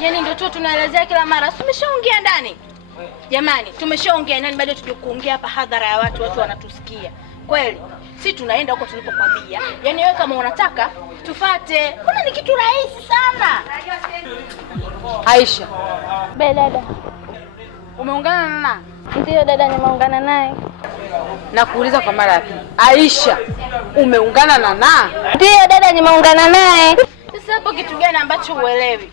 Yaani ndio tu tunaelezea kila mara. Tumeshaongea ndani. Jamani, tumeshaongea ndani bado tuje kuongea hapa hadhara ya watu wanatusikia. Kweli? Si tunaenda huko tulipokwambia. Yaani wewe kama unataka tufate. Kuna ni kitu rahisi sana. Aisha. Dada. Umeungana na nani? Ndio dada, nimeungana naye. Na kuuliza kwa mara ya pili. Aisha, umeungana na nani? Ndio dada, nimeungana naye. Sasa hapo kitu gani ambacho uelewi?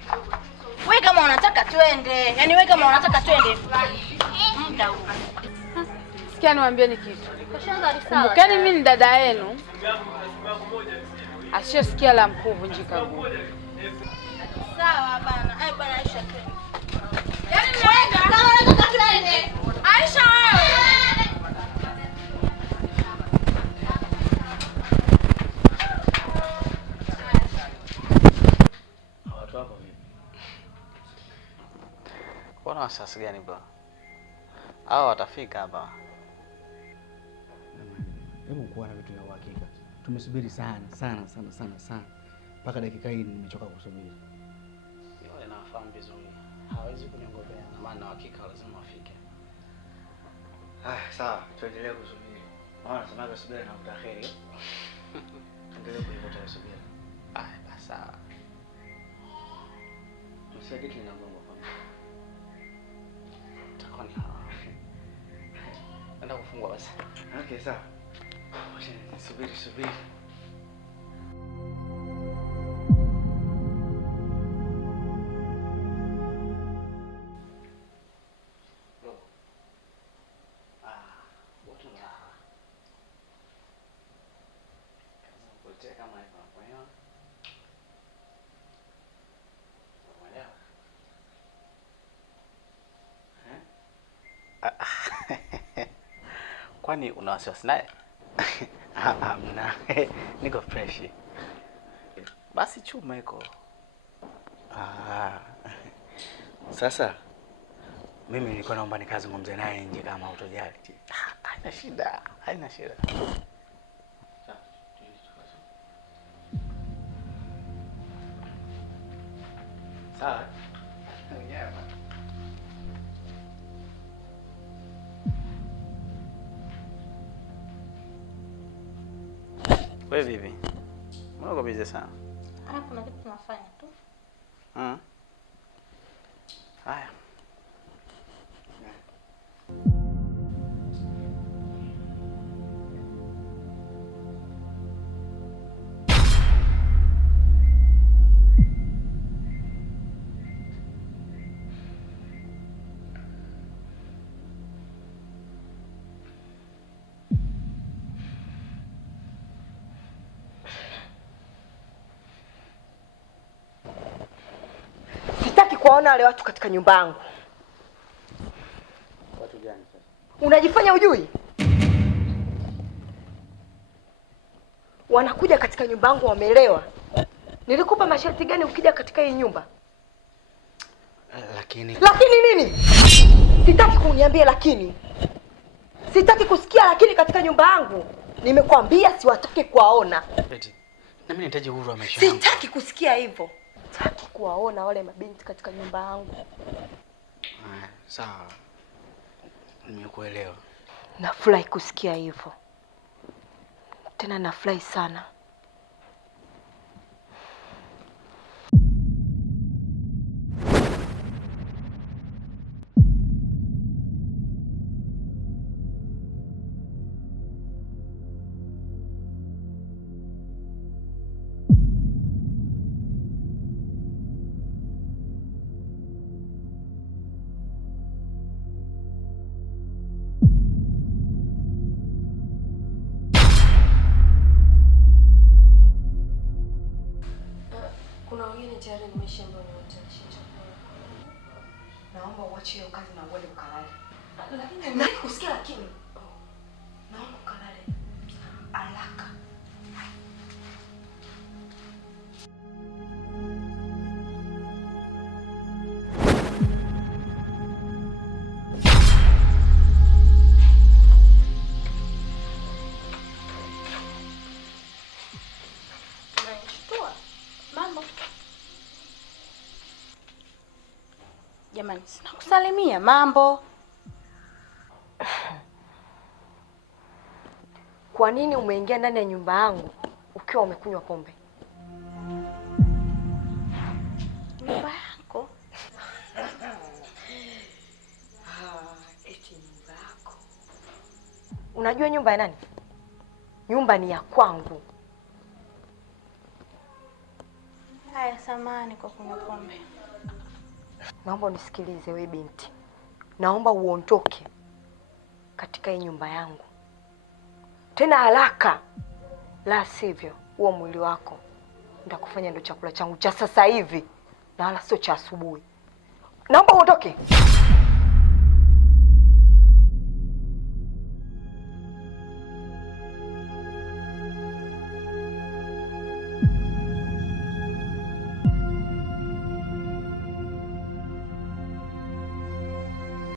Wewe kama unataka twende. Yaani wewe kama unataka twende. Muda huu. Sikia niwaambie ni kitu. Kumbukeni mimi ni dada yenu. Asiyesikia la mkuu vunjika guu. Sawa bana. Ai bana Aisha twende. Yaani wewe kama unataka twende. Aisha wewe. Watu wako vipi? Wana wasiwasi gani bro? Hao watafika hapa. Hebu kuwa na vitu vya uhakika. Tumesubiri sana. Mpaka dakika hii nimechoka kusubiri. Yule nafahamu vizuri. Hawezi kunyongobea. Maana hakika lazima wafike. Sawa, tuendelee kusubiri. Maana tunataka subiri na kutaheri. Tuendelee kuivuta subiri. Basi sawa. Msaidizi ni ngomba kwa mimi. Takoni hawa. Nenda kufungwa basi. Okay, sawa. Subiri. Kwani una wasiwasi naye? Hamna. Niko fresh. Basi chuma iko. Sasa mimi nilikuwa naomba nikazungumze naye nje kama utojali. Haina shida. Sawa. Wewe vipi? Mbona uko busy sana? Kuna kitu tunafanya tu. Haya. Kuwaona wale watu katika nyumba yangu. Watu gani sasa? Unajifanya ujui? Wanakuja katika nyumba yangu wamelewa. Nilikupa masharti gani ukija katika hii nyumba? Lakini nini? Sitaki kuniambia lakini. Sitaki kusikia lakini katika nyumba yangu. Nimekwambia siwataki kuwaona. Eti, na mimi nahitaji uhuru wa maisha yangu. Sitaki kusikia hivyo. Sitaki kuwaona wale mabinti katika nyumba yangu. Sawa. Nimekuelewa. Nafurahi kusikia hivyo. Tena nafurahi sana. Kuna wengine tayari nimeishi ambao ni watanisha chakula. Naomba uache hiyo kazi na uende ukalale. Lakini nani kusikia lakini? Naomba ukalale. Haraka. Jamani, sina kusalimia mambo. Kwa nini umeingia ndani ya nyumba yangu ukiwa umekunywa pombe? Nyumba yako? Eti nyumba yako. Unajua nyumba ya nani? Nyumba ni ya kwangu. Haya, samahani kwa kunywa pombe. Naomba unisikilize wewe binti. Naomba uondoke katika hii nyumba yangu. Tena haraka. La sivyo, huo mwili wako nitakufanya ndo chakula changu cha sasa hivi na wala sio cha asubuhi. Naomba uondoke.